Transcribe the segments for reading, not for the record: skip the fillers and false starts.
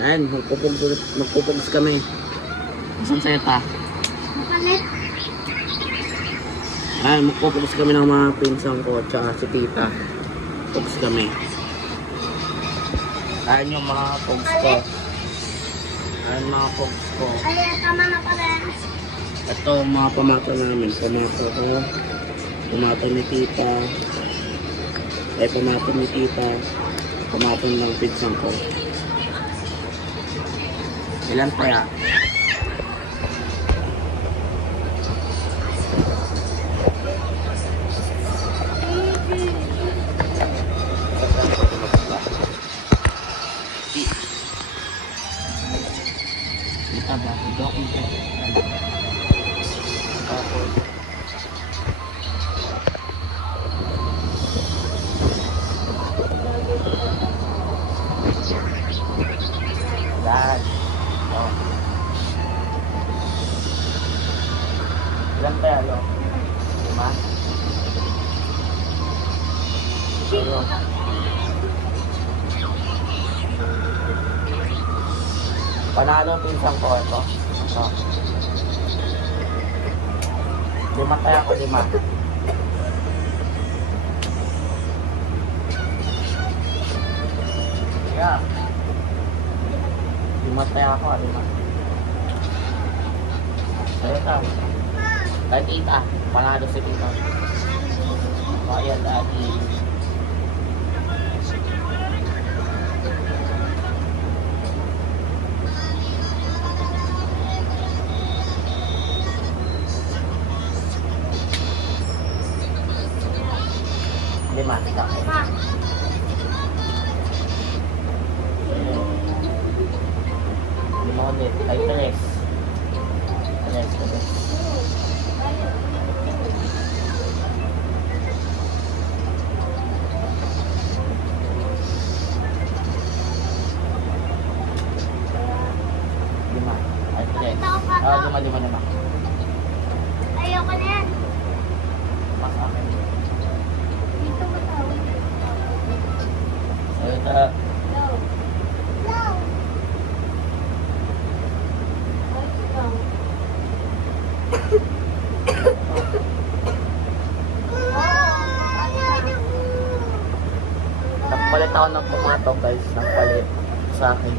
Ayan, magpupugos kami. Saan sa'yo ta? Mapalit. Ayan, magpupugos kami ng mga pinsan ko tsaka si tita. Pugs kami. Ayan yung mga pugs ko. Ayan mga pugs ko. Ay, tama na pala. Ito mga pamata namin. Pamata ko. Pamata ni tita. Ay pamata ni tita. Pamata ng pinsan ko. Ilan kaya? Kita ba? Ito akong tapos yan. Oh. Ilan kaya lo? 5? Pero panalo pinsan ko ito. Ito. 5 kaya ako 5. Yeah. 5 kaya ako 5. Sa'yo ikaw. Kaya tita. Panalo si tita. Kaya dati. Lima. Lima ulit. Ay, 3. 3. Lima. Ay, 3. Ah, 5. Ayoko na yan. Mas akin. Dito ba tawag? Sa'yo ito. No. No. Nagpalit ako ng pumato guys. Nagpalit sa akin.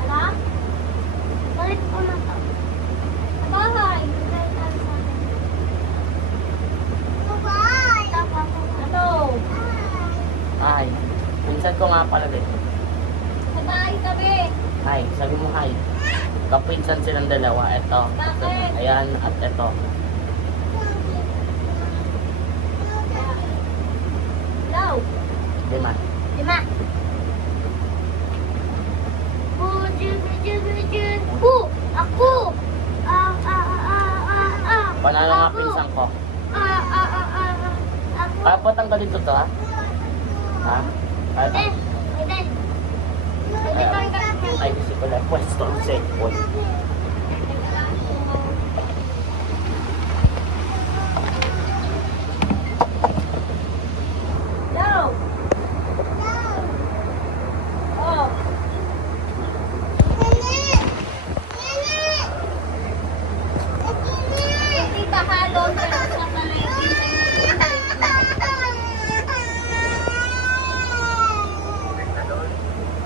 Ano? Balik ko na to. Bahay. Bahay. Ano? Ay, pinsan ko nga pala din. Sa bahay tabi. Hi, sabi mo hi. Kapinsan silang dalawa. Ito. Bakit? Ayan at ito. No. 5. 5. Ako. Panalo nga pinsan ko. Ako. Kapot ang ganito to ha? Ha? Ito. Ay, gusto ko lang. Pwesto ang cellphone. No. Oh. Hindi ba halon sa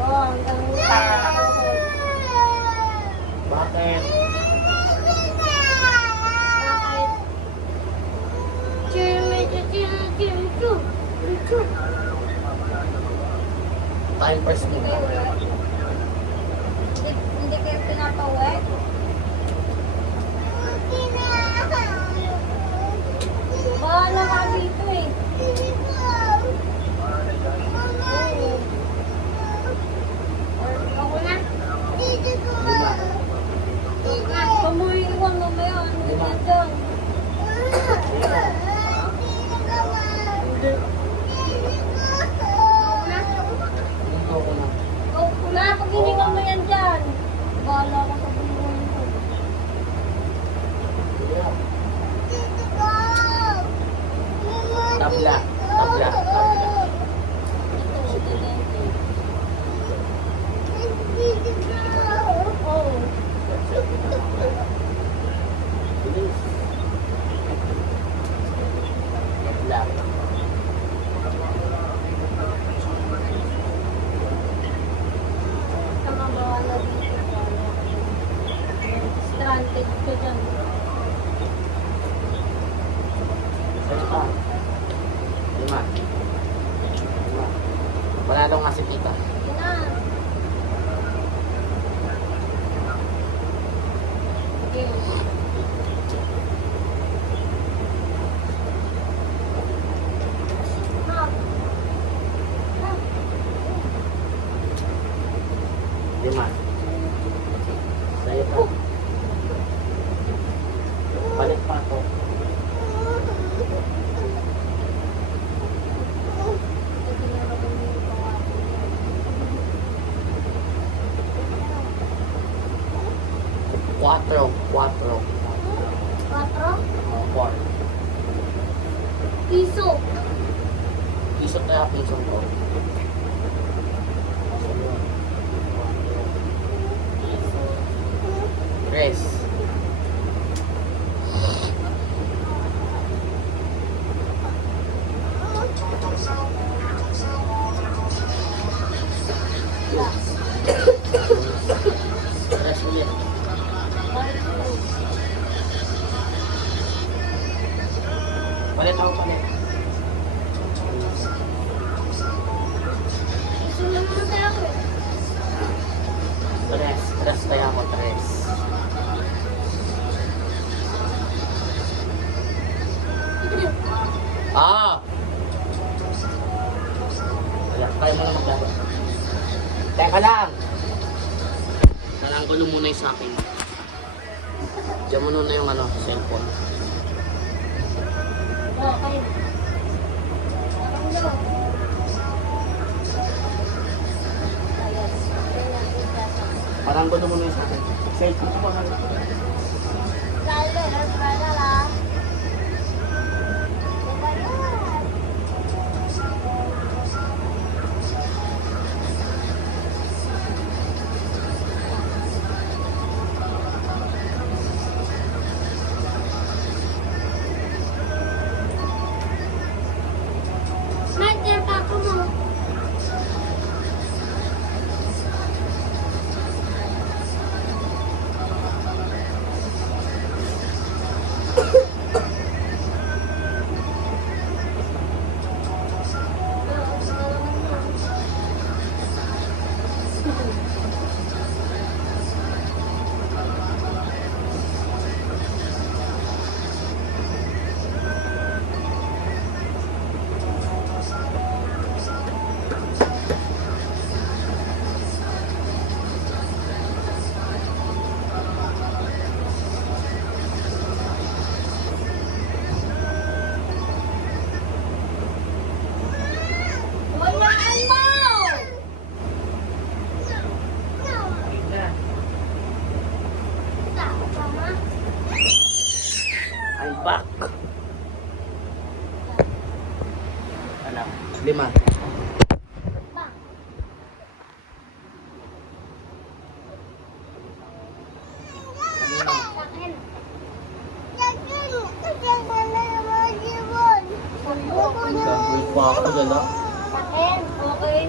oh, Bakit? Time first mo. Hindi kayo pinapawag? Bahala ka dito eh. Ako na. Pamuhin ko mamaya. Ano na dyan? Ito ko na. Go ko na. Follow nga si tita. Yun na. Ma'am. Lima. Sa'yo pa. Balik pa ako. Quatro. Quatro? Four. Piso. Piso tayo, piso ko. Tres. Tres ulit. Palit ako palit. Piso lang naman tayo ako eh. Tres. Tres tayo ako, tres. Ah! Kaya, kaya mo na maglaro. Teka lang! Kailangan ko lang muna yung sa akin. Diyan mo muna yung ano, cellphone. Okay. Parang gulo muna yung sa akin. Cellphone ko pa nga. I'm back. Ano? Lima. Gagawin pa ako gala. Okay.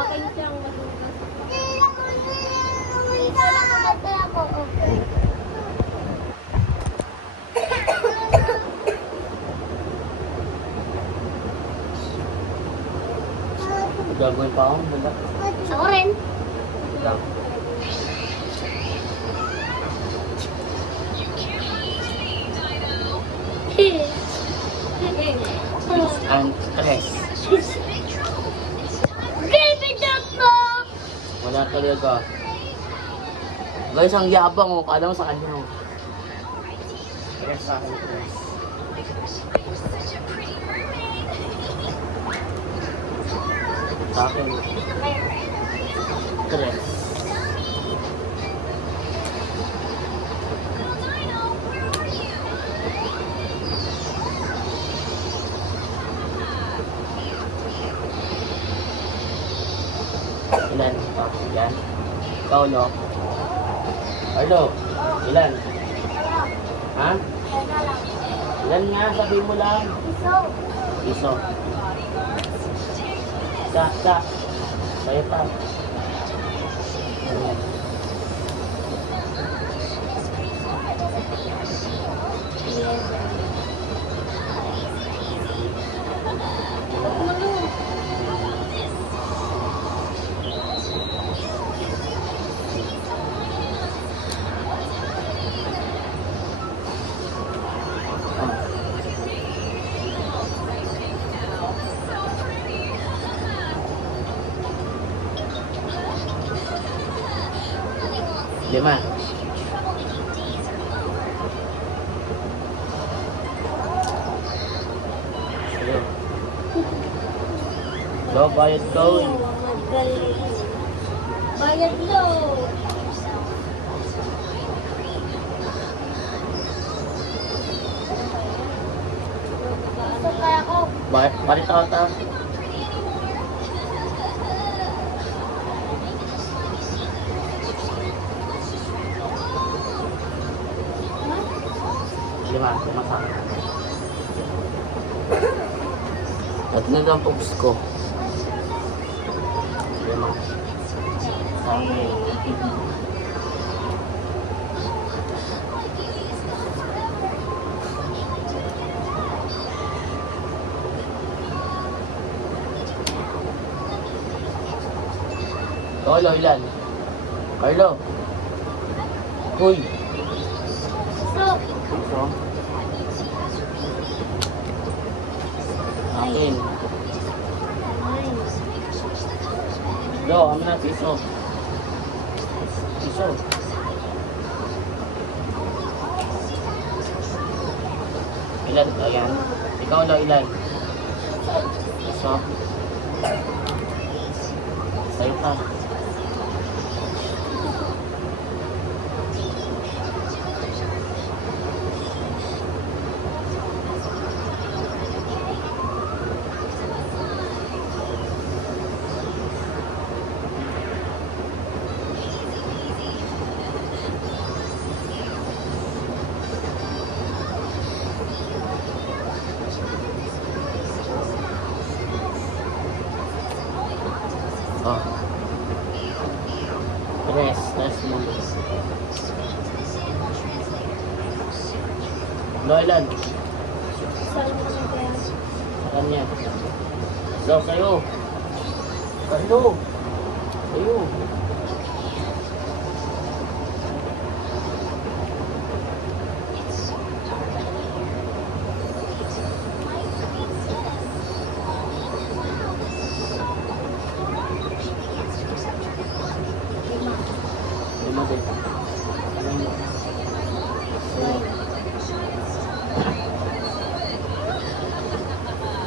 Akin siyang madugas. Gagawin pa ako gala. Ako rin. And tres. Baby duck po! Wala talaga. Guys, ang yabang oh. Kala mo sa kanya oh. Tres sa akin, tres. Sa akin, tres. Ilan? Ilan? Ikaw, no? Arlo, ilan? Ha? Ilan nga? Sabihin mo lang. Iso. Sa. Sa'yo pa. Ayan. 5. Ayun. Lo, bayad ka, uy. Magaling. Bayad lo. Pasok kaya ako. Balik ako ta. Lima sa akin. At na ang pubs ko. 5. Carlo, ilan? Carlo. Uy. Stop. Ito. Akin. Lo, ano na, piso. Piso. Ilan? Ayan. Ikaw, Lo, ilan? Piso. Sa'yo pa. Oh. Tres mo. Lo, ilan? Saan mo sa kaya? Sa kanya. Lo, sa'yo. Carlo. Sa'yo. Lima din. Alam mo. Sa'yo.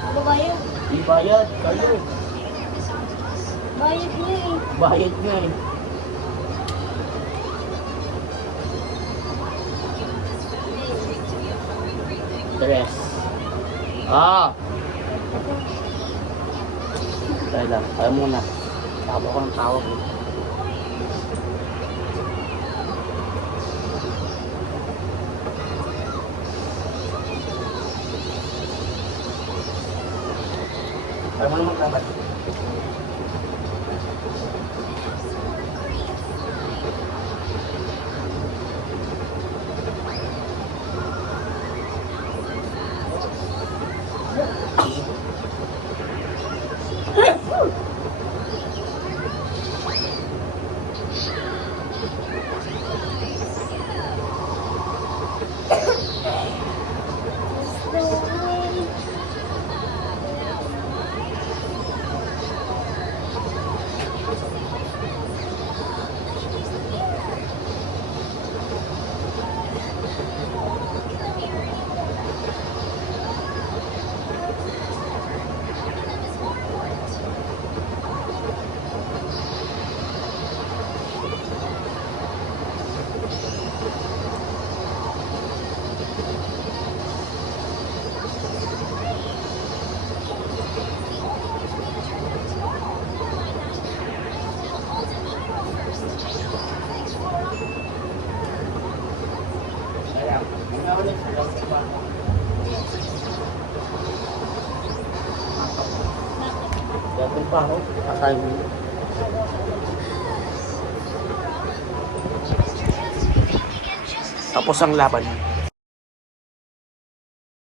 Ano bayad? Di bayad, Carlo. Bayad niya eh. Bayad nga eh. Tres. Dahil lang, ayaw muna. Tawag ko ng tawag eh. Ayaw mo naman kabat. Gagawin pa ako. Kakain mo. Tapos ang laban.